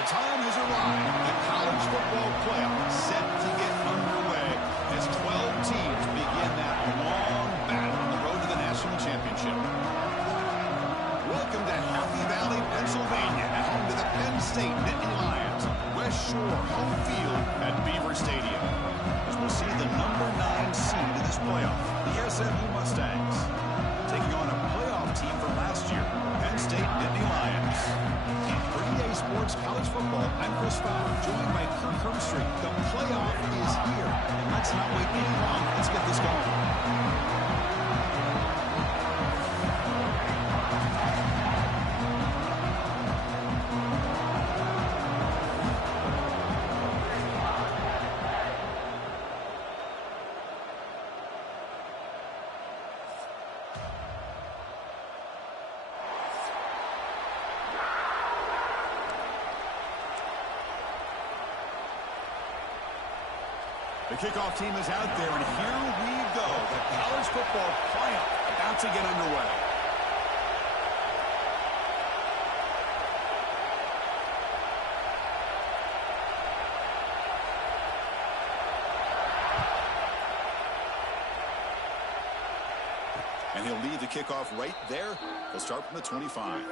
The time has arrived. The college football playoff set to get underway as 12 teams begin that long battle on the road to the national championship. Welcome to Happy Valley, Pennsylvania, and home to the Penn State Nittany Lions. West Shore home field at Beaver Stadium. As we'll see the number 9 seed in this playoff, the SMU Mustangs, taking on a playoff team from last year, Penn State Nittany Lions. For EA Sports College Football, I'm Chris Fowler, joined by Kirk Herbstreit. The playoff is here, and let's not wait any longer. Let's get this going. The kickoff team is out there, and here we go. The college football playoff about to get underway. And he'll lead the kickoff right there. He'll start from the 25.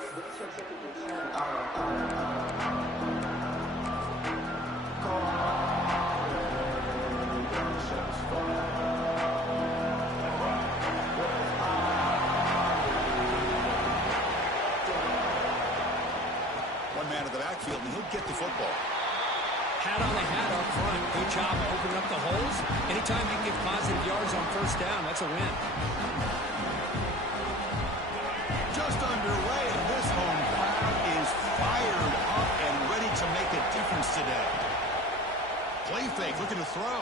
And he'll get the football. Hat on the hat up front. Good job opening up the holes. Anytime you can get positive yards on first down, that's a win. Just underway, and this home crowd is fired up and ready to make a difference today. Play fake, looking to throw.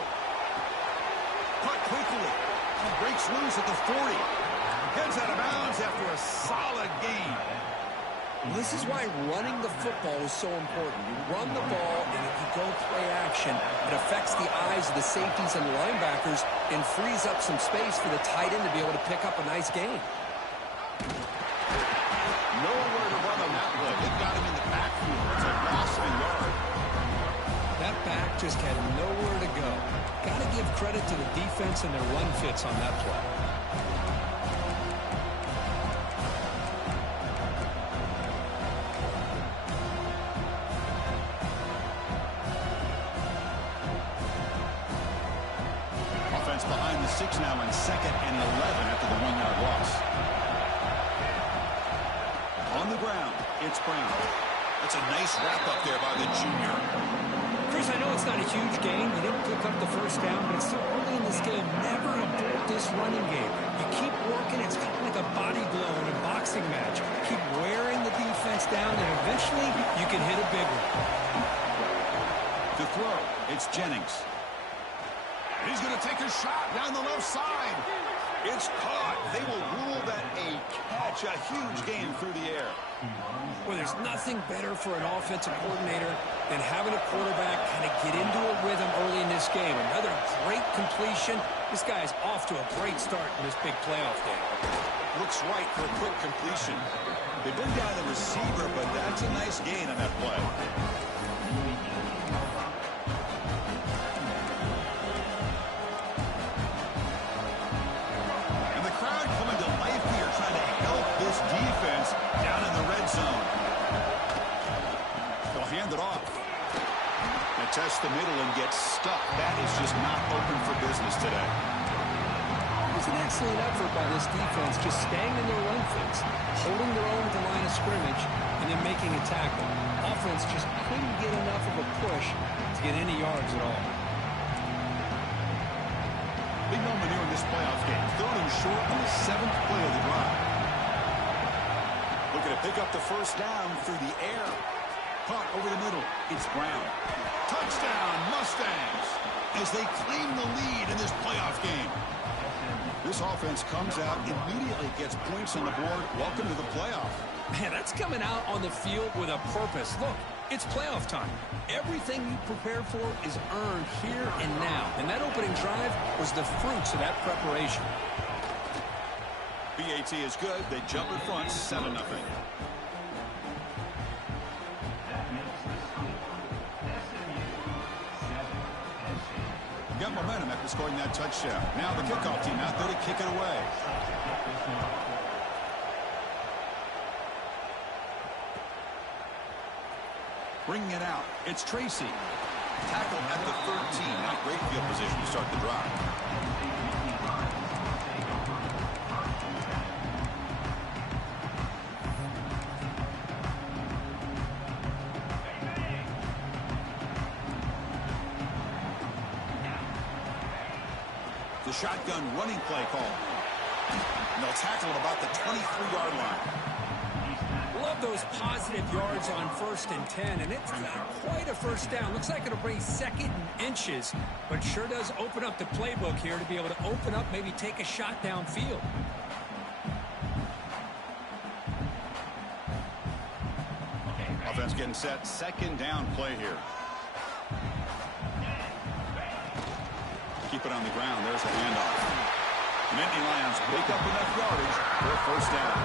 Cut quickly. He breaks loose at the 40. Heads out of bounds after a solid gain. This is why running the football is so important. You run the ball, and if you go play action, it affects the eyes of the safeties and the linebackers and frees up some space for the tight end to be able to pick up a nice gain. Nowhere to run on that play. They've got him in the backfield. It's a loss of a yard. That back just had nowhere to go. Got to give credit to the defense and their run fits on that play. Behind the 6 now in 2nd and 11 after the 1-yard loss. On the ground, it's Brown. That's a nice wrap up there by the junior. Chris, I know it's not a huge gain. You didn't pick up the first down, but it's still early in this game. Never abort this running game. You keep working. It's kind of like a body blow in a boxing match. Keep wearing the defense down, and eventually you can hit a big one. To throw, it's Jennings. He's going to take a shot down the left side. It's caught. They will rule that a catch, a huge gain through the air. Well, there's nothing better for an offensive coordinator than having a quarterback kind of get into a rhythm early in this game. Another great completion. This guy's off to a great start in this big playoff game. Looks right for a quick completion. They bring down the receiver, but that's a nice gain on that play. Defense down in the red zone. They'll hand it off. They test the middle and get stuck. That is just not open for business today. It was an excellent effort by this defense, just staying in their run fits, holding their own at the line of scrimmage, and then making a tackle. Offense just couldn't get enough of a push to get any yards at all. Big moment here in this playoff game. 3rd and short on the 7th play of the drive. Looking to pick up the first down through the air. Caught over the middle. It's Brown. Touchdown, Mustangs, as they claim the lead in this playoff game. This offense comes out, immediately gets points on the board. Welcome to the playoff. Man, that's coming out on the field with a purpose. Look, it's playoff time. Everything you prepare for is earned here and now. And that opening drive was the fruits of that preparation. BAT is good. They jump in front, 7-0. got momentum after scoring that touchdown. Now the kickoff team out there to kick it away. Bringing it out, it's Tracy. Tackled at the 13. Not great field position to start the drive. The shotgun running play call. And they'll tackle at about the 23-yard line. Love those positive yards on 1st and 10, and it's not quite a first down. Looks like it'll bring 2nd and inches, but sure does open up the playbook here to be able to open up, maybe take a shot downfield. Offense getting set. 2nd down play here. Keep it on the ground. There's a handoff. Nittany Lions pick up enough yardage for a 1st down.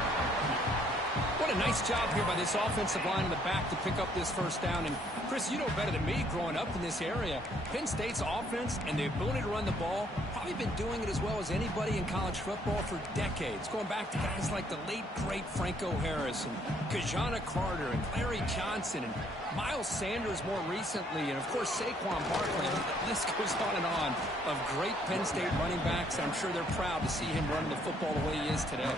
What a nice job here by this offensive line in the back to pick up this 1st down. And, Chris, you know better than me growing up in this area. Penn State's offense and the ability to run the ball, probably been doing it as well as anybody in college football for decades. Going back to guys like the late, great Franco Harris and Kajana Carter and Larry Johnson and Miles Sanders more recently. And, of course, Saquon Barkley. The list goes on of great Penn State running backs. I'm sure they're proud to see him running the football the way he is today.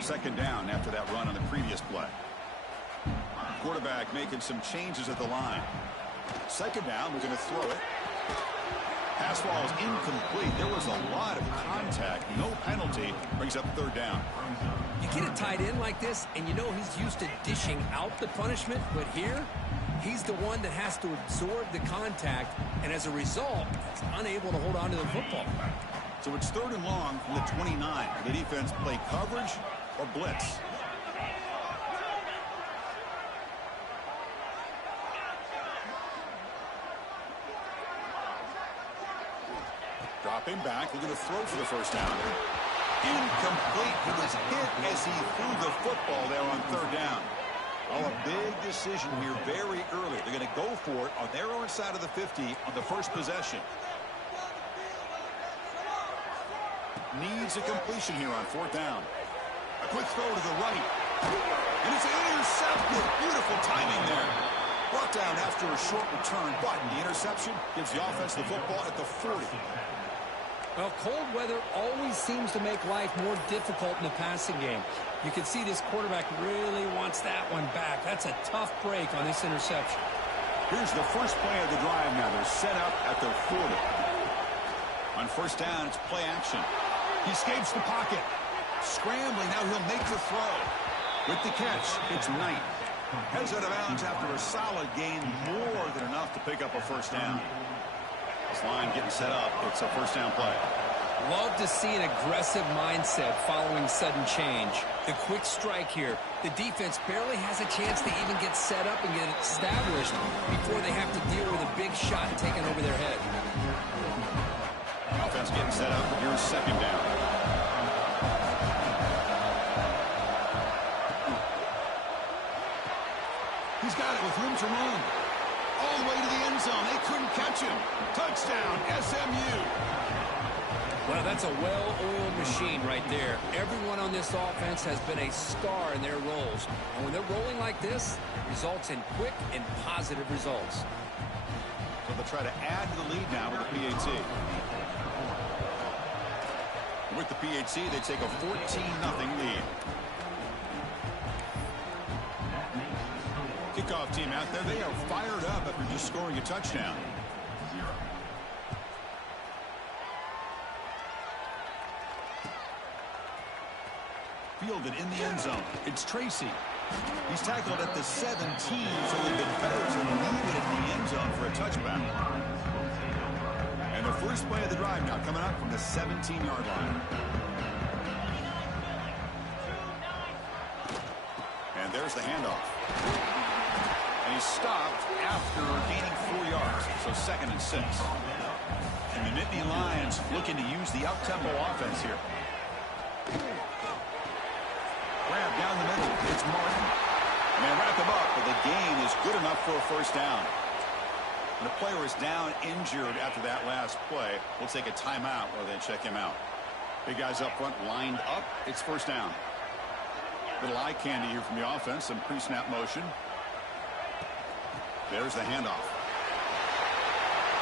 Second down after that run on the previous play. Quarterback making some changes at the line. 2nd down, we're going to throw it. Pass ball is incomplete. There was a lot of contact. No penalty. Brings up 3rd down. You get a tight end like this, and you know he's used to dishing out the punishment, but here, he's the one that has to absorb the contact, and as a result, is unable to hold on to the football. So it's 3rd and long from the 29. The defense play coverage or blitz. Dropping back, we're going to throw for the 1st down. Incomplete. He was hit as he threw the football there on 3rd down. Oh, a big decision here very early. They're going to go for it on their own side of the 50 on the 1st possession. Needs a completion here on 4th down. A quick throw to the right. And it's intercepted. Beautiful timing there. Brought down after a short return, but the interception gives the offense the football at the 40. Well, cold weather always seems to make life more difficult in the passing game. You can see this quarterback really wants that one back. That's a tough break on this interception. Here's the first play of the drive now. They're set up at their 40. On 1st down, it's play action. He escapes the pocket. Scrambling, now he'll make the throw. With the catch, it's Knight. Heads out of bounds after a solid gain, more than enough to pick up a 1st down. This line getting set up. It's a 1st down play. Love to see an aggressive mindset following sudden change. The quick strike here. The defense barely has a chance to even get set up and get established before they have to deal with a big shot taken over their head. Offense getting set up. Here's 2nd down. He's got it with room to run. All the way to the end zone. They couldn't catch him. Touchdown, SMU. Well, that's a well-oiled machine right there. Everyone on this offense has been a star in their roles. And when they're rolling like this, it results in quick and positive results. So they'll try to add to the lead now with the PAT. With the PAT, they take a 14-0 lead. Kickoff team out there, they are fired up after just scoring a touchdown. Fielded in the end zone. It's Tracy. He's tackled at the 17, so it'd been better to leave it in the end zone for a touchback. And the first play of the drive now coming up from the 17-yard line. And there's the handoff. And he's stopped after gaining 4 yards, so 2nd and 6. And the Nittany Lions looking to use the up-tempo offense here. Grab down the middle. It's Martin. And they wrap him up, but the gain is good enough for a first down. And the player is down injured after that last play. We'll take a timeout while they check him out. Big guys up front lined up. It's first down. Little eye candy here from the offense. Some pre-snap motion. There's the handoff.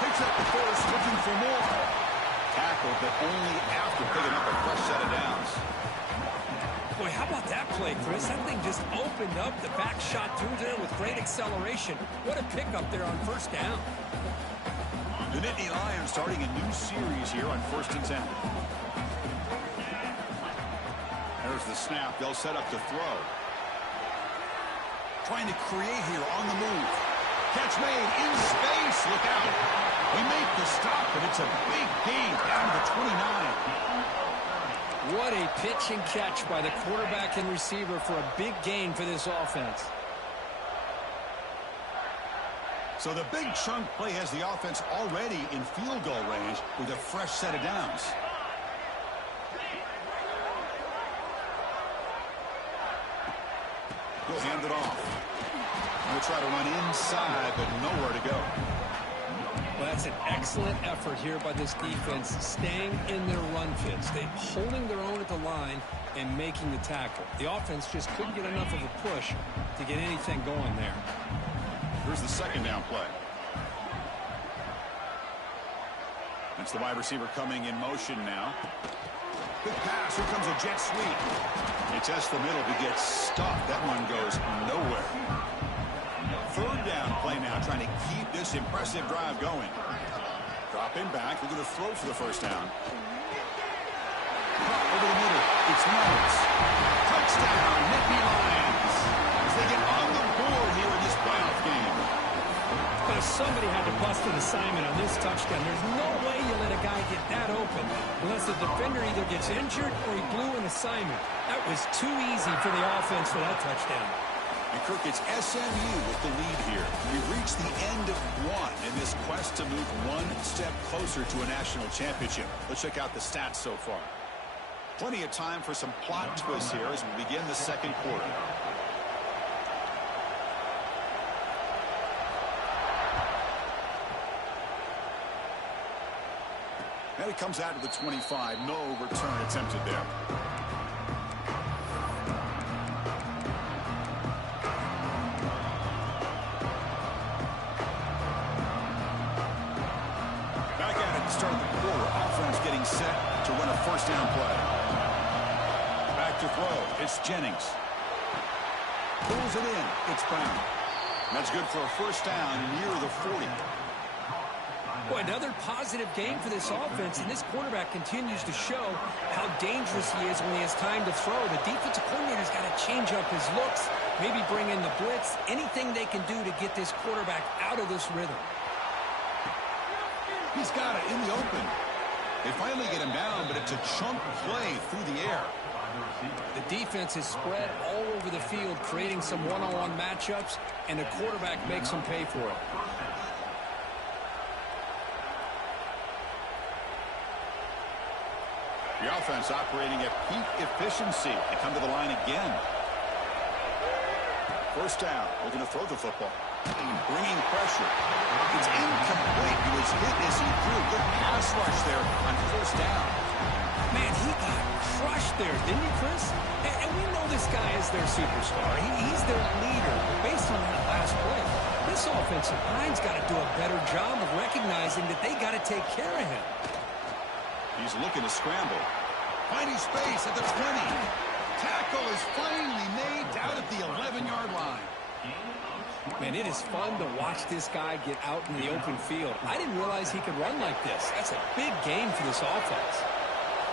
Picks up the first, looking for more. Tackle, but only after picking up a fresh set of downs. Boy, how about that play, Chris? That thing just opened up. The back shot through there with great acceleration. What a pickup there on first down. The Nittany Lions starting a new series here on 1st and 10. There's the snap. They'll set up to throw. Trying to create here on the move. Catch made in space. Look out. We make the stop, but it's a big gain down to the 29. What a pitch and catch by the quarterback and receiver for a big gain for this offense. So the big chunk play has the offense already in field goal range with a fresh set of downs. He'll hand it off. He'll try to run inside, but nowhere to go. Well, that's an excellent effort here by this defense, staying in their run fits. They're holding their own at the line and making the tackle. The offense just couldn't get enough of a push to get anything going there. Here's the second down play. That's the wide receiver coming in motion now. Good pass. Here comes a jet sweep. He tests the middle. He gets stuffed. That one goes nowhere. Third down play now, trying to keep this impressive drive going. Drop in back. They're going to throw for the first down. Over the middle. It's Lawrence. Touchdown, Nittany Lions. As they get on the board here in this playoff game. But somebody had to bust an assignment on this touchdown. There's no way you let a guy get that open unless the defender either gets injured or he blew an assignment. That was too easy for the offense for that touchdown. And Kirk, it's SMU with the lead here. We've reached the end of one in this quest to move one step closer to a national championship. Let's check out the stats so far. Plenty of time for some plot twists here as we begin the second quarter. And it comes out to the 25. No return attempted there. Back at it to start the quarter. Offense getting set to run a first down play. Back to throw. It's Jennings. Pulls it in. It's Brown. That's good for a first down near the 40. Boy, another positive game for this offense, and this quarterback continues to show how dangerous he is when he has time to throw. The defensive coordinator's got to change up his looks, maybe bring in the blitz, anything they can do to get this quarterback out of this rhythm. He's got it in the open. They finally get him down, but it's a chunk play through the air. The defense is spread all over the field, creating some one-on-one matchups, and the quarterback makes them pay for it. The offense operating at peak efficiency. They come to the line again. First down. Looking to throw the football. Bringing pressure. It's incomplete. He was hit as he threw. Good pass rush there on first down. Man, he got crushed there, didn't he, Chris? And we know this guy is their superstar. He's their leader. But based on that last play, this offensive line's got to do a better job of recognizing that they got to take care of him. He's looking to scramble. Finding space at the 20. Tackle is finally made down at the 11-yard line. Man, it is fun to watch this guy get out in the open field. I didn't realize he could run like this. That's a big game for this offense.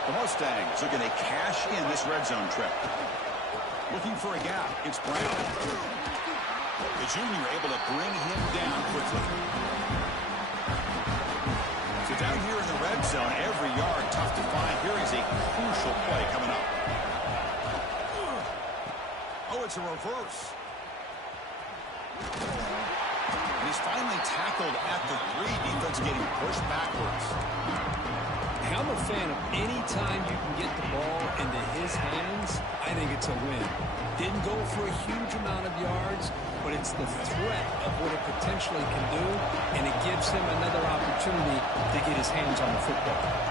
The Mustangs looking to cash in this red zone trip. Looking for a gap. It's Brown. The junior able to bring him down quickly. So down here in the red zone, every yard tough to find. Here is a crucial play coming up. Oh, it's a reverse. And He's finally tackled at the 3. Defense getting pushed backwards. I'm a fan of any time you can get the ball into his hands. I think it's a win. Didn't go for a huge amount of yards, but it's the threat of what it potentially can do, and it gives him another opportunity to get his hands on the football.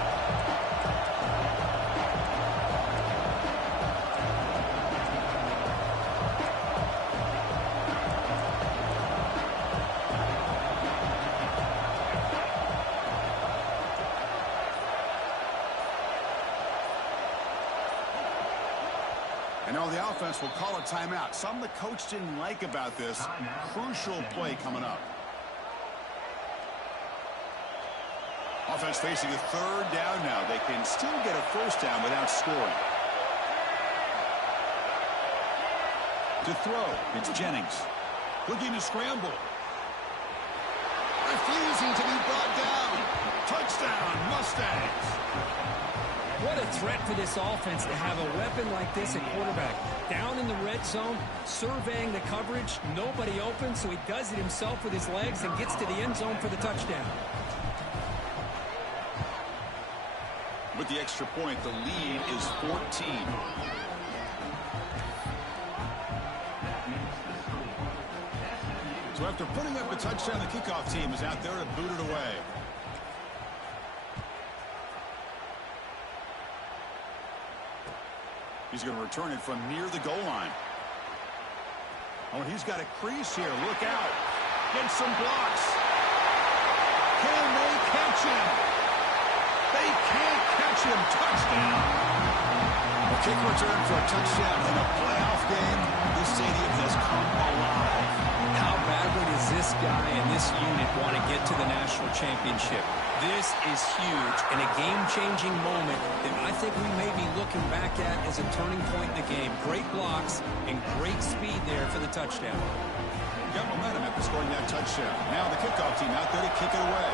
And now the offense will call a timeout. Something the coach didn't like about this. Crucial play coming up. Offense facing a 3rd down now. They can still get a 1st down without scoring. To throw, it's Jennings. Looking to scramble. Refusing to be brought down. Touchdown, Mustangs. What a threat for this offense to have a weapon like this at quarterback. Down in the red zone, surveying the coverage, nobody open, so he does it himself with his legs and gets to the end zone for the touchdown. With the extra point, the lead is 14. So after putting up a touchdown, the kickoff team is out there to boot it away. He's going to return it from near the goal line. Oh, he's got a crease here. Look out. Get some blocks. Can they catch him? They can't catch him. Touchdown. A kick return for a touchdown in a playoff game. This stadium has come alive. How badly does this guy and this unit want to get to the national championship? This is huge and a game-changing moment that I think we may be looking back at as a turning point in the game. Great blocks and great speed there for the touchdown. Got momentum after scoring that touchdown. Now the kickoff team out there to kick it away.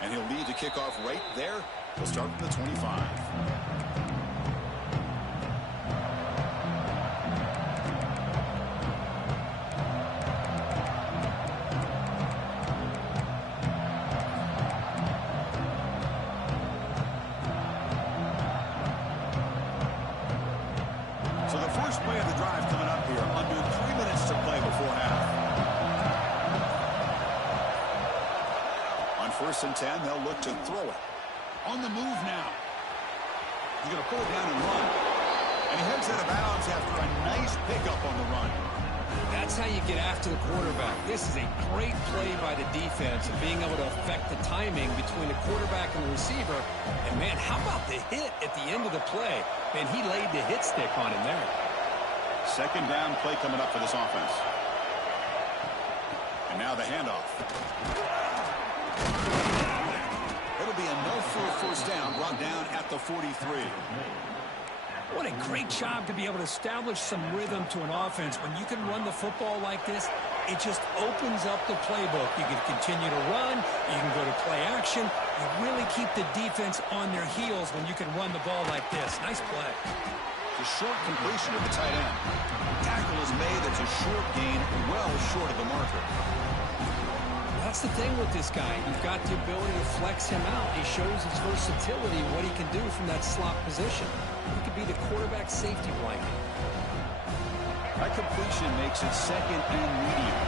And he'll lead the kickoff right there. He'll start from the 25. So the first play of the drive coming up here. Under 3 minutes to play before half. On 1st and 10, they'll look to throw it. On the move now. He's going to pull it down and run. And he heads out of bounds after a nice pickup on the run. That's how you get after the quarterback. This is a great play by the defense of being able to affect the timing between the quarterback and the receiver. And, man, how about the hit at the end of the play? Man, he laid the hit stick on him there. 2nd down play coming up for this offense. And now the handoff. It'll be enough for a 1st down, brought down at the 43. What a great job to be able to establish some rhythm to an offense. When you can run the football like this, it just opens up the playbook. You can continue to run. You can go to play action. You really keep the defense on their heels when you can run the ball like this. Nice play. The short completion of the tight end. Tackle is made. That's a short gain, well short of the marker. That's the thing with this guy. You've got the ability to flex him out. He shows his versatility, what he can do from that slot position. He could be the quarterback safety blanket. That completion makes it 2nd and medium.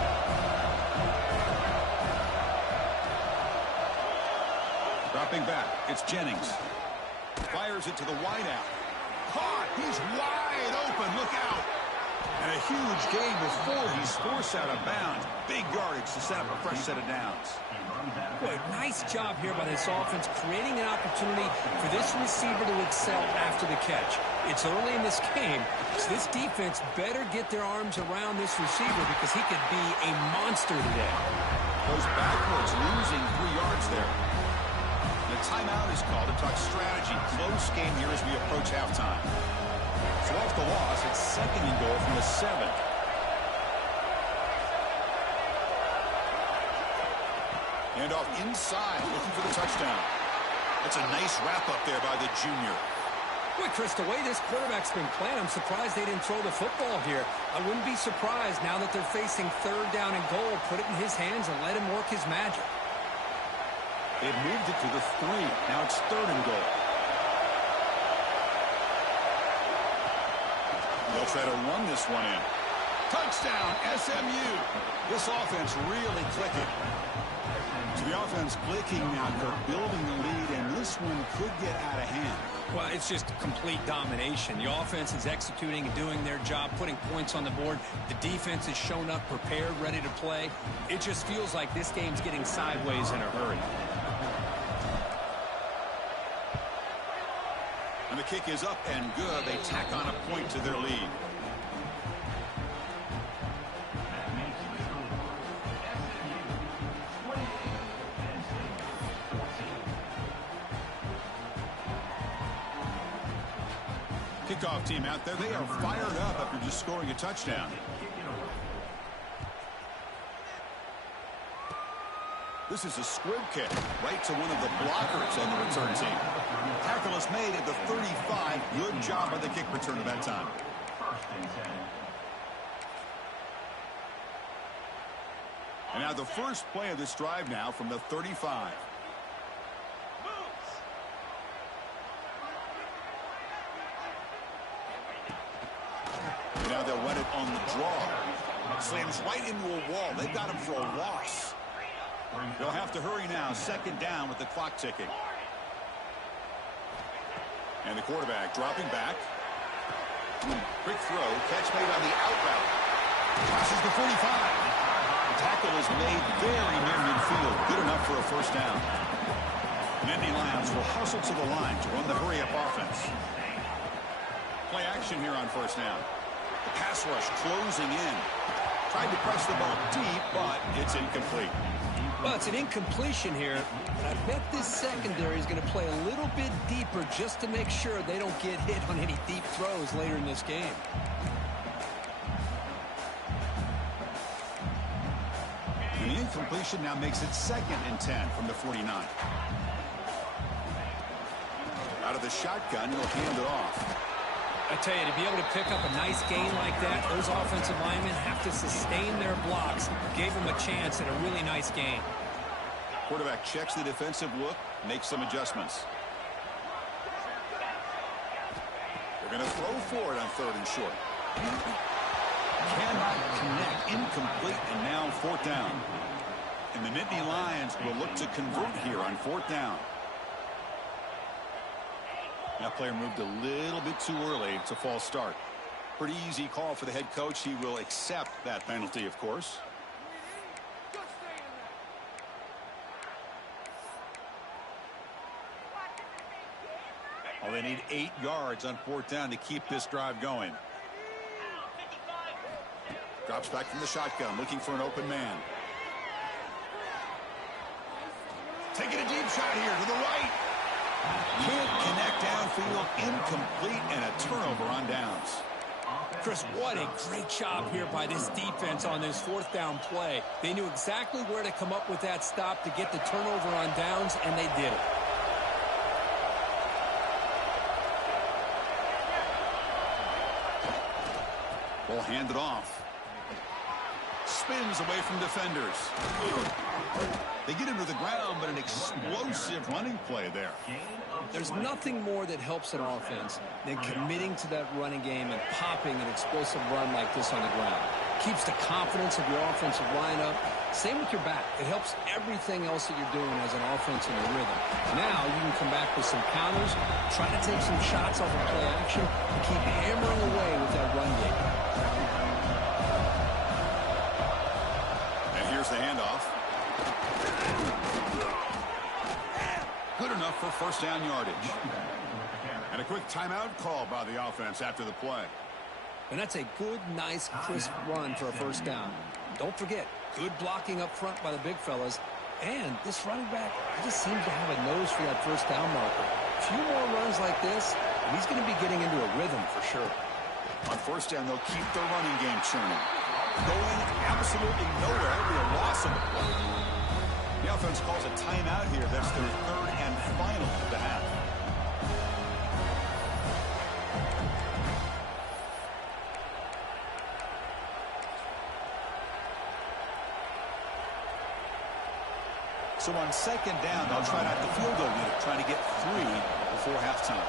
Dropping back, it's Jennings. Fires it to the wideout. Caught! He's wide open. Look out! And a huge gain before he's forced out of bounds. Big yardage to set up a fresh set of downs. Boy, nice job here by this offense, creating an opportunity for this receiver to excel after the catch. It's early in this game, so this defense better get their arms around this receiver because he could be a monster today. Goes backwards, losing 3 yards there. The timeout is called to talk strategy. Close game here as we approach halftime. So off the loss, it's 2nd and goal from the 7. And off inside, looking for the touchdown. That's a nice wrap up there by the junior. Boy, Chris, the way this quarterback's been playing, I'm surprised they didn't throw the football here. I wouldn't be surprised now that they're facing third down and goal. Put it in his hands and let him work his magic. They've moved it to the 3. Now it's third and goal. They'll try to run this one in. Touchdown, SMU. This offense really clicking. So the offense clicking now. They're building the lead, and this one could get out of hand. Well, it's just complete domination. The offense is executing and doing their job, putting points on the board. The defense has shown up, prepared, ready to play. It just feels like this game's getting sideways in a hurry. And the kick is up and good. They tack on a point to their lead. Kickoff team out there. They are fired up after just scoring a touchdown. This is a squib kick right to one of the blockers on the return team. Tackle is made at the 35. Good job by the kick returner that time. And now the first play of this drive now from the 35. Now they'll run it on the draw. Slams right into a wall. They've got him for a loss. They'll have to hurry now. Second down with the clock ticking. And the quarterback dropping back. Quick throw. Catch made on the out route. Crosses the 45. The tackle is made very near midfield. Good enough for a first down. Nittany Lions will hustle to the line to run the hurry-up offense. Play action here on first down. The pass rush closing in. Tried to press the ball deep, but it's incomplete. Well, it's an incompletion here, and I bet this secondary is going to play a little bit deeper just to make sure they don't get hit on any deep throws later in this game. And the incompletion now makes it 2nd and 10 from the 49. Out of the shotgun, he'll hand it off. I tell you, to be able to pick up a nice gain like that, those offensive linemen have to sustain their blocks. Gave them a chance at a really nice gain. Quarterback checks the defensive look, makes some adjustments. They're going to throw for it on 3rd and short. Cannot connect, incomplete, and now 4th down. And the Nittany Lions will look to convert here on 4th down. That player moved a little bit too early. It's a false start. Pretty easy call for the head coach. He will accept that penalty, of course. Oh, they need 8 yards on 4th down to keep this drive going. Drops back from the shotgun, looking for an open man. Taking a deep shot here to the right. Can't connect downfield, incomplete, and a turnover on downs. Chris, what a great job here by this defense on this 4th down play. They knew exactly where to come up with that stop to get the turnover on downs, and they did it. Ball handed off. Spins away from defenders. They get him to the ground, but an explosive running play there. There's nothing more that helps an offense than committing to that running game and popping an explosive run like this on the ground. Keeps the confidence of your offensive lineup. Same with your back. It helps everything else that you're doing as an offense in your rhythm. Now you can come back with some counters, try to take some shots off of play action, and keep hammering away with that run game. And here's the handoff. Good enough for first down yardage. And a quick timeout call by the offense after the play. And that's a good, nice, crisp run for a first down. Don't forget, good blocking up front by the big fellas. And this running back, he just seems to have a nose for that first down marker. A few more runs like this, and he's going to be getting into a rhythm for sure. On first down, they'll keep their running game churning. Going absolutely nowhere. It'll be a loss of the play. The offense calls a timeout here. That's their 3rd and final of the half. So on second down, they'll try out the field goal unit, trying to get 3 before halftime.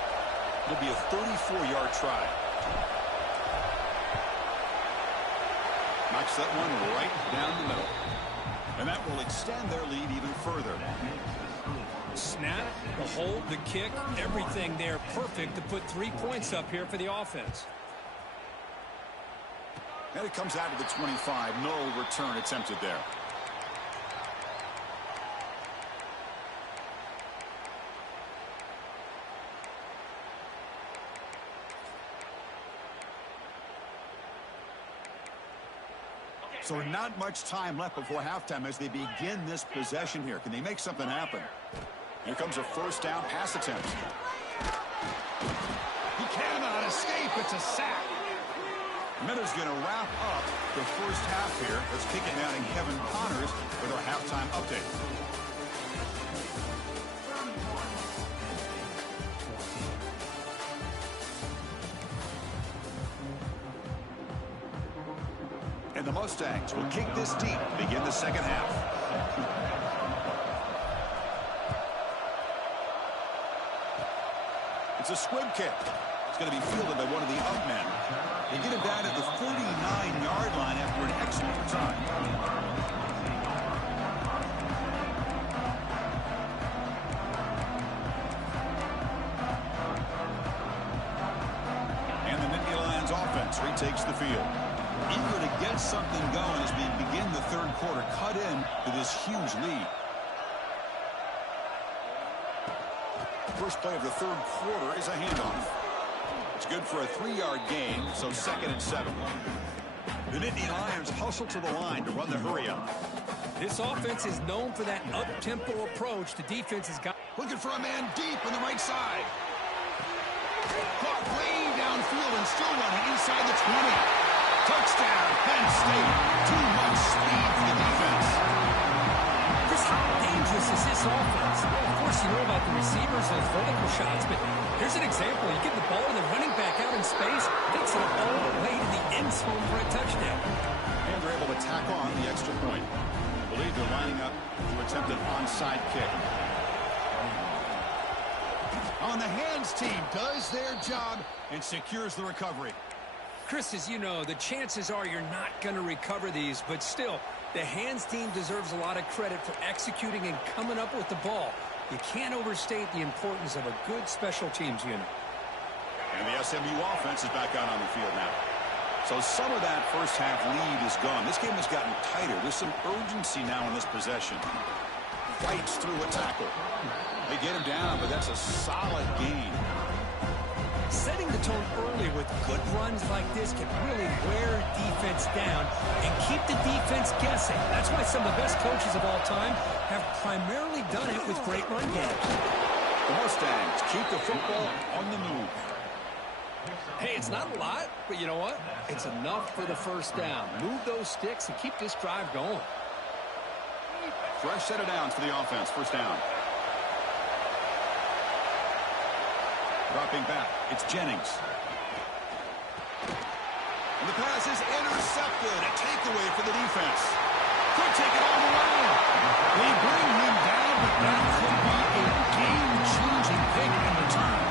It'll be a 34-yard try. Knocks that one right down the middle. And that will extend their lead even further. Snap, the hold, the kick, everything there perfect to put 3 points up here for the offense. And it comes out to the 25. No return attempted there. So not much time left before halftime as they begin this possession here. Can they make something happen? Here comes a first down pass attempt. He cannot escape. It's a sack. Miller's going to wrap up the first half here. Let's kick it down to Kevin Connors with our halftime update. And the Mustangs will kick this deep to begin the second half. It's a squib kick. It's going to be fielded by one of the up men. They get him down at the 49-yard line after an excellent return. And the Nittany Lions offense retakes the field. Eager to get something going as we begin the third quarter. Cut in to this huge lead. First play of the third quarter is a handoff. It's good for a 3-yard gain, so 2nd and 7. The Nittany Lions hustle to the line to run the hurry-up. This offense is known for that up-tempo approach. The defense has got... Looking for a man deep on the right side. Caught way downfield and still running inside the 20. Touchdown, Penn State. Too much speed for the defense. Just how dangerous is this offense? Well, of course, you know about the receivers, those vertical shots, but here's an example. You give the ball to the running back out in space, takes it all the way to the end zone for a touchdown. And they're able to tack on the extra point. I believe they're lining up to attempt an onside kick. On the hands team does their job and secures the recovery. Chris, as you know, the chances are you're not going to recover these, but still, the hands team deserves a lot of credit for executing and coming up with the ball. You can't overstate the importance of a good special teams unit. And the SMU offense is back out on the field now. So some of that first half lead is gone. This game has gotten tighter. There's some urgency now in this possession. Fights through a tackle. They get him down, but that's a solid gain. Setting the tone early with good runs like this can really wear defense down and keep the defense guessing. That's why some of the best coaches of all time have primarily done it with great run games. The Mustangs keep the football on the move. Hey, it's not a lot, but you know what? It's enough for the first down. Move those sticks and keep this drive going. Fresh set of downs for the offense. First down. Dropping back, it's Jennings. And the pass is intercepted. A takeaway for the defense. Could take it all the way. They bring him down, but that could be a game-changing pick in return.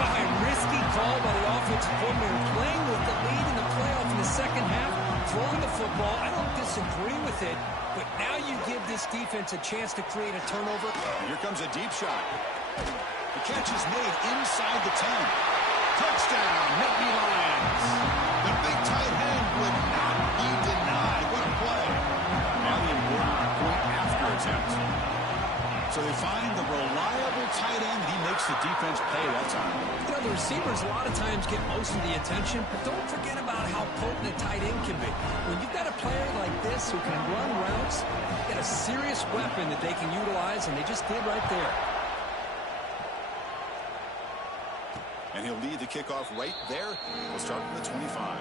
Well, a risky call by the offensive coordinator, playing with the lead in the playoff in the second half, throwing the football. I don't disagree with it, but now you give this defense a chance to create a turnover. And here comes a deep shot. The catch is made inside the 10. Touchdown, Nittany Lions. The big tight end would not be denied. What a play. Now the important point after attempt. So they find the reliable tight end. He makes the defense pay that time. You know, the receivers a lot of times get most of the attention, but don't forget about how potent a tight end can be. When you've got a player like this who can run routes, you got a serious weapon that they can utilize, and they just did right there. And he'll lead the kickoff right there. We'll start from the 25.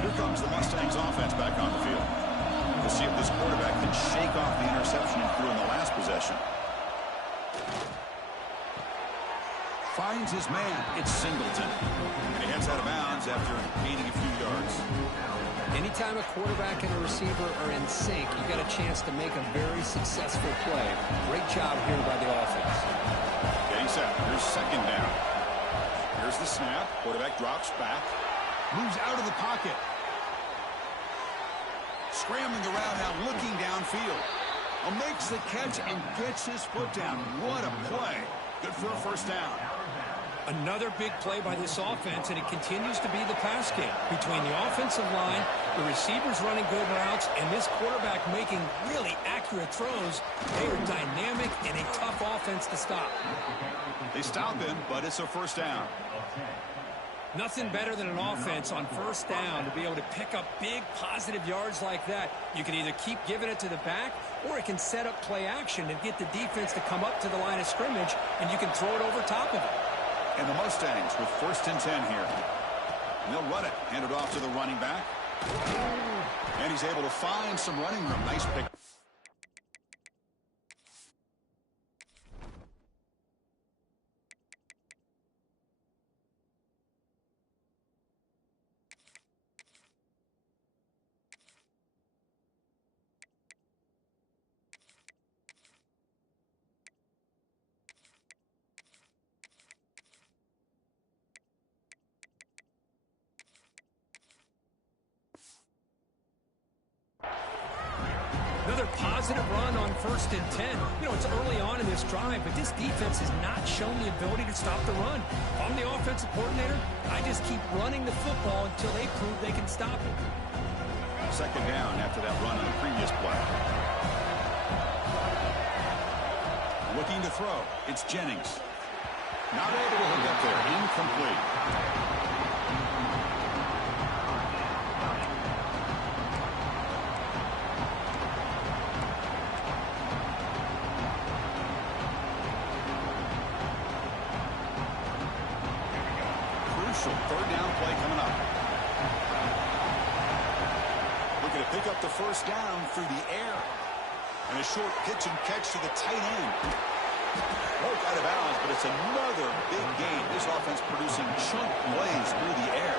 Here comes the Mustangs offense back on the field. We'll see if this quarterback can shake pick off the interception he threw in the last possession. Finds his man. It's Singleton. And he heads out of bounds after gaining a few yards. Anytime a quarterback and a receiver are in sync, you got a chance to make a very successful play. Great job here by the offense. Getting set. Here's second down. Here's the snap. Quarterback drops back. Moves out of the pocket. Scrambling around now, looking downfield. Makes the catch and gets his foot down. What a play. Good for a first down. Another big play by this offense, and it continues to be the pass game. Between the offensive line, the receivers running good routes, and this quarterback making really accurate throws, they are dynamic and a tough offense to stop. They stop him, but it's a first down. Nothing better than an offense on first down to be able to pick up big positive yards like that. You can either keep giving it to the back, or it can set up play action and get the defense to come up to the line of scrimmage, and you can throw it over top of it. And the Mustangs with 1st and 10 here. And they'll run it. Hand it off to the running back. And he's able to find some running room. Nice pick. Another positive run on 1st and 10. You know, it's early on in this drive, but this defense has not shown the ability to stop the run. If I'm the offensive coordinator, I just keep running the football until they prove they can stop it. Second down after that run on the previous play. Looking to throw. It's Jennings. Not able to hook up there. Incomplete. Third down play coming up. Looking to pick up the first down through the air. And a short pitch and catch to the tight end. Broke out of bounds, but it's another big game. This offense producing chunk plays through the air.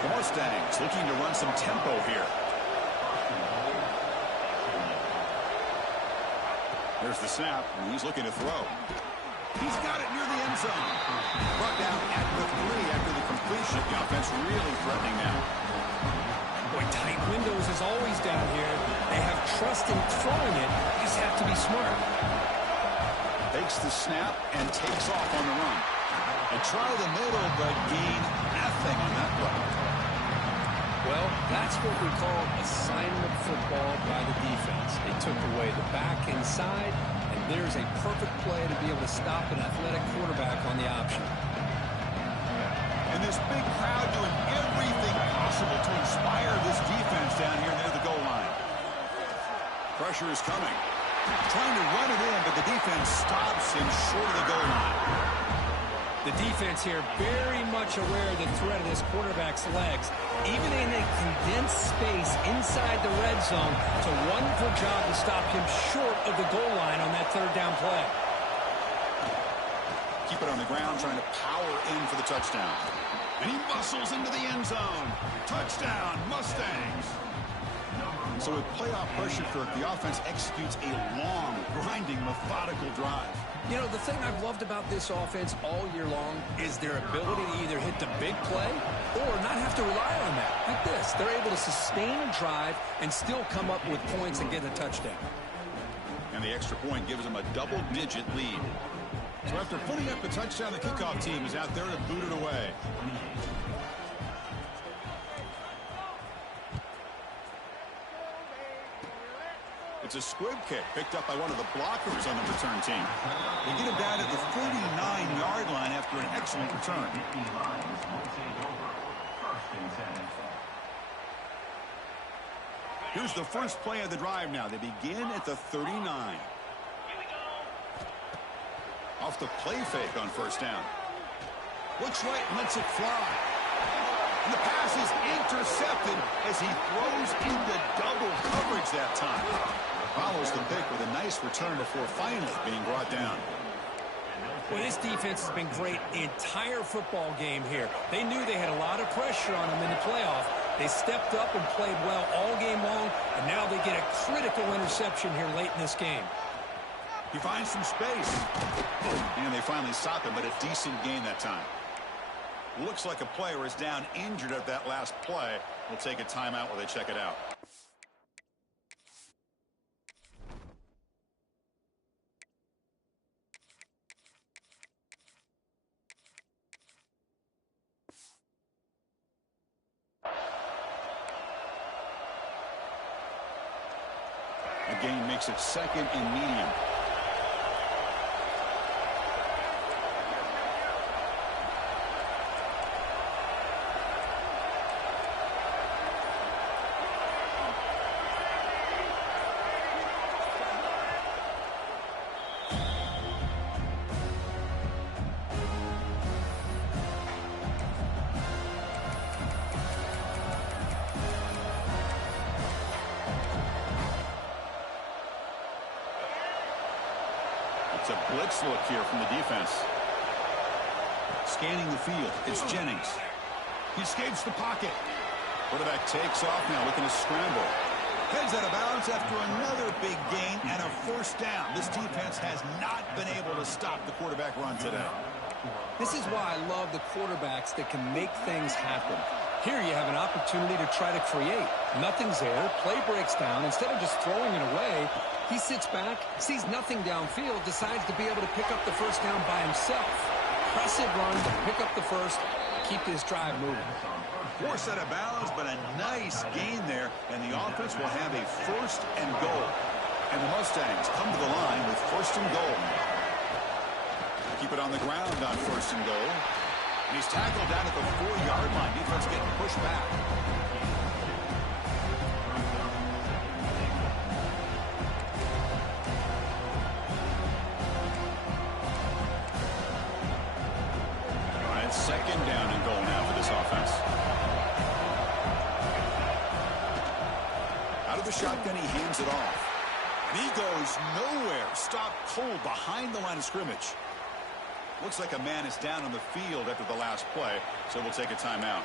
The Mustangs looking to run some tempo here. There's the snap, and he's looking to throw. He's got it near the end zone. Brought down at the 3 after the completion. The offense really threatening now. Boy, tight windows is always down here. They have trust in throwing it. You just have to be smart. Takes the snap and takes off on the run. And try the middle, but gain nothing on that play. Well, that's what we call assignment football by the defense. They took away the back inside, and there's a perfect play to be able to stop an athletic quarterback on the option. And this big crowd doing everything possible to inspire this defense down here near the goal line. Pressure is coming. Trying to run it in, but the defense stops him short of the goal line. The defense here very much aware of the threat of this quarterback's legs. Even in a condensed space inside the red zone, it's a wonderful job to stop him short of the goal line on that third down play. Keep it on the ground, trying to power in for the touchdown. And he muscles into the end zone. Touchdown, Mustangs. So with playoff pressure, Kirk, the offense executes a long, grinding, methodical drive. You know, the thing I've loved about this offense all year long is their ability to either hit the big play or not have to rely on that. Like this, they're able to sustain a drive and still come up with points and get a touchdown. And the extra point gives them a double-digit lead. So after putting up the touchdown, the kickoff team is out there to boot it away. It's a squib kick picked up by one of the blockers on the return team. They get him down at the 39-yard line after an excellent return. Here's the first play of the drive now. They begin at the 39. Off the play fake on first down. Looks right and lets it fly. And the pass is intercepted as he throws into double coverage that time. Follows the pick with a nice return before finally being brought down. Well, this defense has been great the entire football game here. They knew they had a lot of pressure on them in the playoff. They stepped up and played well all game long, and now they get a critical interception here late in this game. He finds some space. And they finally stop him, but a decent gain that time. Looks like a player is down injured at that last play. We'll take a timeout while they check it out. The gain makes it second and medium. It's a blitz look here from the defense. Scanning the field, it's Jennings. He escapes the pocket. Quarterback takes off now, looking to scramble. Heads out of bounds after another big gain and a first down. This defense has not been able to stop the quarterback run today. This is why I love the quarterbacks that can make things happen. Here you have an opportunity to try to create. Nothing's there. Play breaks down. Instead of just throwing it away, he sits back, sees nothing downfield, decides to be able to pick up the first down by himself. Impressive run to pick up the first, keep this drive moving. Force out of bounds, but a nice gain there, and the offense will have a first and goal. And the Mustangs come to the line with first and goal. Keep it on the ground on first and goal. And he's tackled down at the 4-yard line. Defense getting pushed back. All right, second down and goal now for this offense. Out of the shotgun, he hands it off. And he goes nowhere. Stopped cold behind the line of scrimmage. Looks like a man is down on the field after the last play, so we'll take a timeout.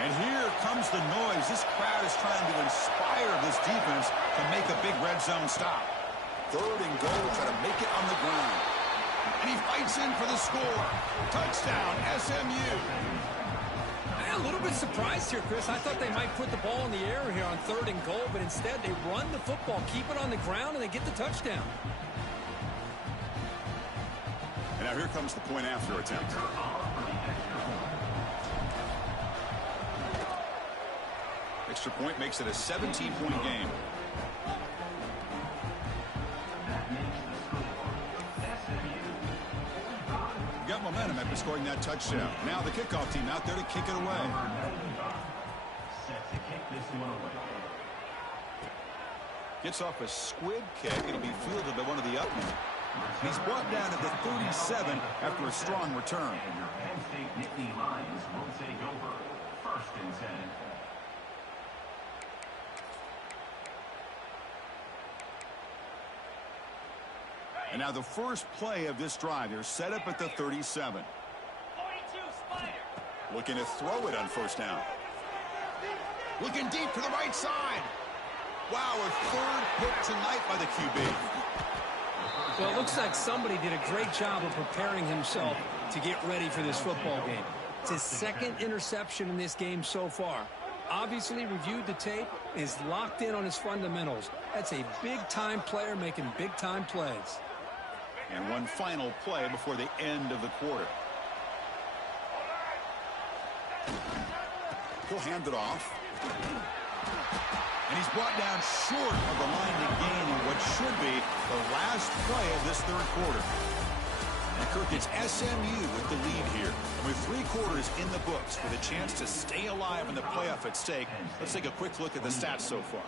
And here comes the noise. This crowd is trying to inspire this defense to make a big red zone stop. Third and goal, try to make it on the ground. And he fights in for the score. Touchdown, SMU. I'm a little bit surprised here, Chris. I thought they might put the ball in the air here on third and goal, but instead they run the football, keep it on the ground, and they get the touchdown. And now here comes the point after attempt. Extra point makes it a 17-point game. Got momentum after scoring that touchdown. Now the kickoff team out there to kick it away. Gets off a squib kick. It'll be fielded by one of the upmen. He's brought down at the 37 after a strong return. First and 10. And now the first play of this drive. They're set up at the 37. 42, Spider. Looking to throw it on first down. Looking deep to the right side. Wow, a third hit tonight by the QB. Well, it looks like somebody did a great job of preparing himself to get ready for this football game. It's his second interception in this game so far. Obviously reviewed the tape, is locked in on his fundamentals. That's a big-time player making big-time plays. And one final play before the end of the quarter. He'll hand it off. And he's brought down short of the line to gain in what should be the last play of this third quarter. And Kirk, it's SMU with the lead here. And with 3 quarters in the books with a chance to stay alive in the playoff at stake, let's take a quick look at the stats so far.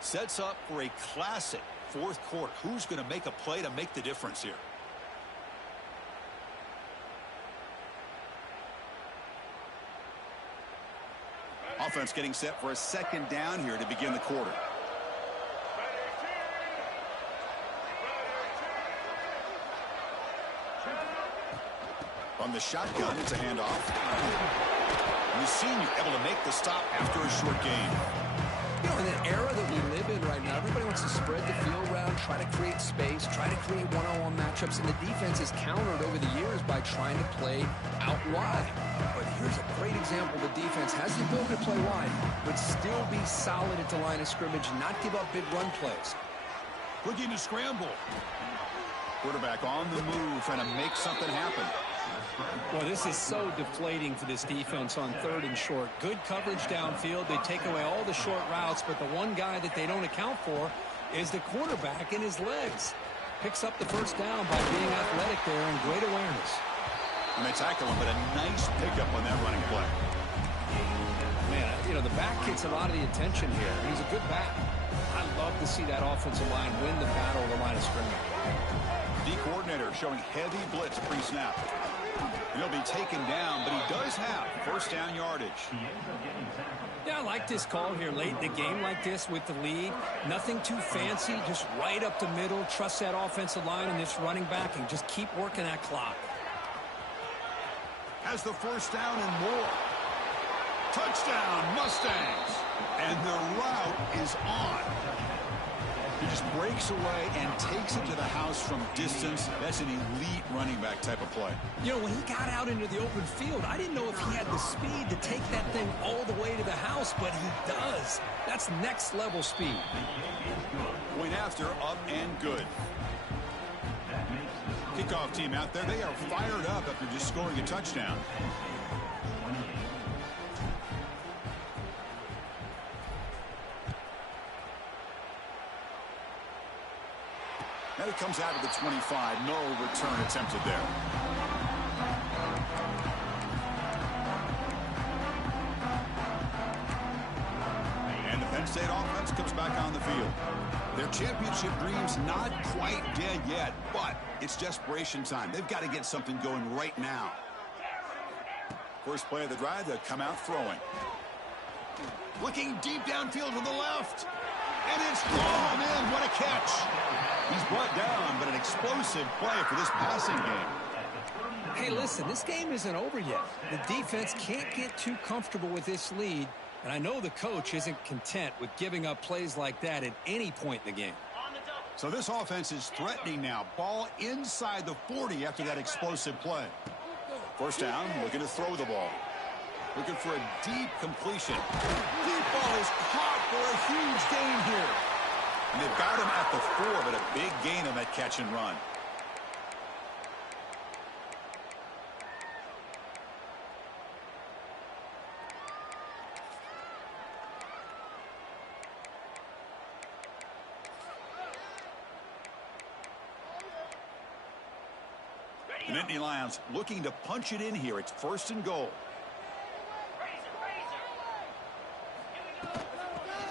Sets up for a classic fourth quarter. Who's going to make a play to make the difference here? Offense getting set for a second down here to begin the quarter. On the shotgun, it's a handoff. And the senior able to make the stop after a short gain. You know, in the era that we live in right now, everybody wants to spread the field around, try to create space, try to create one-on-one matchups, and the defense is countered over the years by trying to play out wide. But here's a great example. The defense has the ability to play wide, but still be solid at the line of scrimmage, not give up big run plays. Looking to scramble. Quarterback on the move, trying to make something happen. Well, this is so deflating for this defense on 3rd and short. Good coverage downfield. They take away all the short routes, but the one guy that they don't account for is the quarterback and his legs. Picks up the first down by being athletic there and great awareness. And they tackle him, but a nice pickup on that running play. Man, you know, the back gets a lot of the attention here. He's a good back. I love to see that offensive line win the battle of the line of scrimmage. D coordinator showing heavy blitz pre-snap. He'll be taken down, but he does have first down yardage. Yeah, I like this call here late in the game like this with the lead. Nothing too fancy, just right up the middle. Trust that offensive line and this running back and just keep working that clock. Has the first down and more. Touchdown, Mustangs. And the route is on. He just breaks away and takes it to the house from distance. That's an elite running back type of play. You know, when he got out into the open field, I didn't know if he had the speed to take that thing all the way to the house, but he does. That's next level speed. Point after, up and good. Kickoff team out there. They are fired up after just scoring a touchdown. Now he comes out of the 25. No return attempted there. And the Penn State offense comes back on the field. Their championship dreams not quite dead yet, but it's desperation time. They've got to get something going right now. First play of the drive, they'll come out throwing. Looking deep downfield to the left. And it's gone in. What a catch. He's brought down, but an explosive play for this passing game. Hey, listen, this game isn't over yet. The defense can't get too comfortable with this lead, and I know the coach isn't content with giving up plays like that at any point in the game. So this offense is threatening now. Ball inside the 40 after that explosive play. First down, looking to throw the ball. Looking for a deep completion. Deep ball is caught for a huge gain here. And they've got him at the 4, but a big gain on that catch and run. The Nittany Lions looking to punch it in here. It's 1st and goal.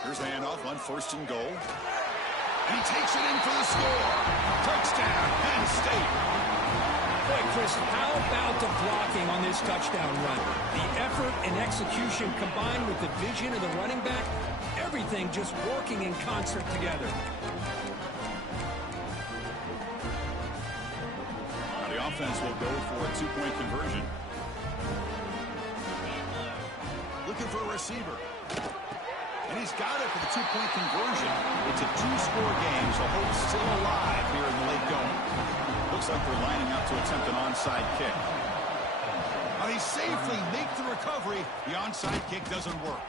Here's the handoff on 1st and goal. And he takes it in for the score. Touchdown, Penn State. Boy, Chris, how about the blocking on this touchdown run? The effort and execution combined with the vision of the running back, everything just working in concert together. Now the offense will go for a 2-point conversion. Looking for a receiver. And he's got it for the 2-point conversion. It's a 2-score game, so hope's still alive here in the late going. Looks like they're lining up to attempt an onside kick. Now they safely make the recovery. The onside kick doesn't work.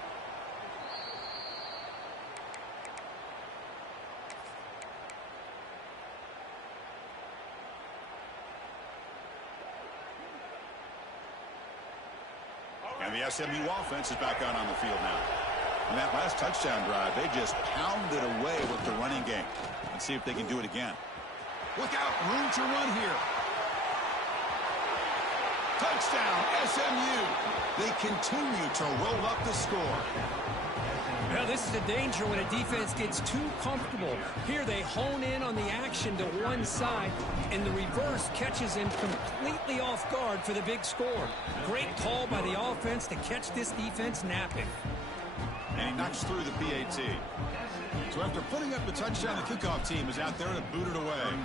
And the SMU offense is back out on the field now. In that last touchdown drive, they just pounded away with the running game. Let's see if they can do it again. Look out, room to run here. Touchdown, SMU. They continue to roll up the score. Well, this is a danger when a defense gets too comfortable. Here they hone in on the action to one side, and the reverse catches him completely off guard for the big score. Great call by the offense to catch this defense napping. And he knocks through the PAT. So after putting up the touchdown, the kickoff team is out there to boot it away.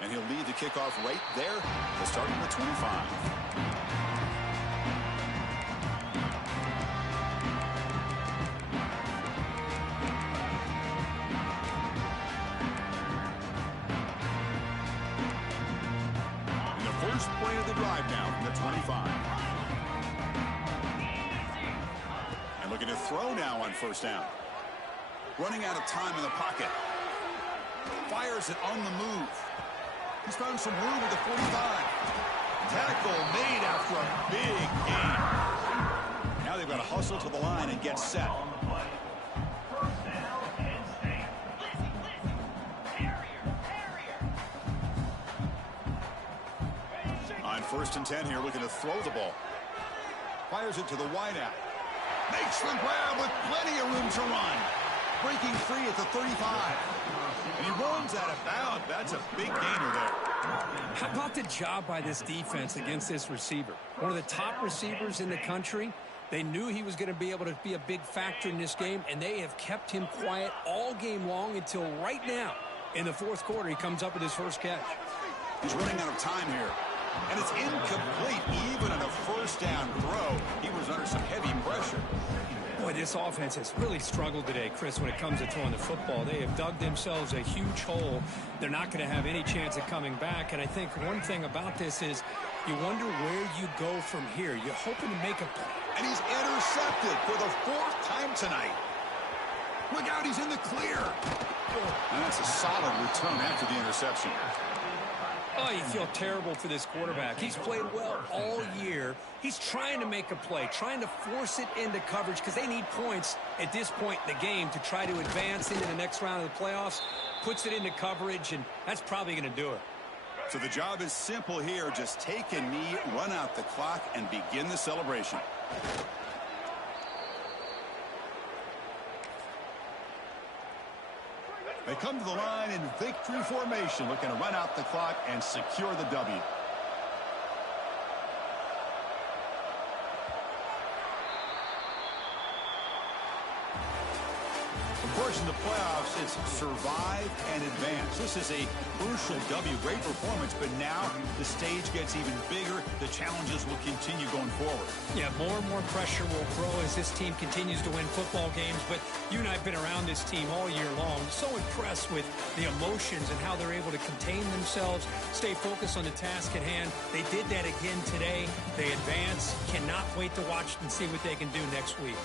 And he'll lead the kickoff right there. They'll start at the 25. And the first play of the drive now from the 25. And looking to throw now on first down. Running out of time in the pocket. Fires it on the move. He's found some room at the 45. Tackle made after a big gain. Now they've got to hustle to the line and get set. On 1st and 10 here, looking to throw the ball. Fires it to the wideout. Makes the grab with plenty of room to run. Breaking free at the 35. And he runs out of bounds. That's a big gainer there. How about the job by this defense against this receiver? One of the top receivers in the country. They knew he was going to be able to be a big factor in this game, and they have kept him quiet all game long until right now. In the 4th quarter, he comes up with his first catch. He's running out of time here. And it's incomplete even on a first down throw. He was under some heavy pressure. Boy, this offense has really struggled today, Chris, when it comes to throwing the football. They have dug themselves a huge hole. They're not going to have any chance of coming back. And I think one thing about this is you wonder where you go from here. You're hoping to make a play. And he's intercepted for the 4th time tonight. Look out, he's in the clear. And that's a solid return after the interception. Oh, you feel terrible for this quarterback. He's played well all year. He's trying to make a play, trying to force it into coverage because they need points at this point in the game to try to advance into the next round of the playoffs. Puts it into coverage, and that's probably going to do it. So the job is simple here. Just take a knee, run out the clock, and begin the celebration. They come to the line in victory formation, looking to run out the clock and secure the W. Of course, in the playoffs, it's survive and advance. This is a crucial W. Great performance, but now the stage gets even bigger. The challenges will continue going forward. Yeah, more and more pressure will grow as this team continues to win football games. But you and I have been around this team all year long. So impressed with the emotions and how they're able to contain themselves, stay focused on the task at hand. They did that again today. They advance. Cannot wait to watch and see what they can do next week.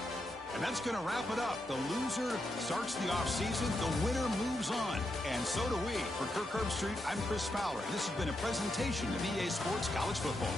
And that's going to wrap it up. The loser starts the offseason. The winner moves on. And so do we. For Kirk Herbstreit, I'm Chris Fowler. And this has been a presentation of EA Sports College Football.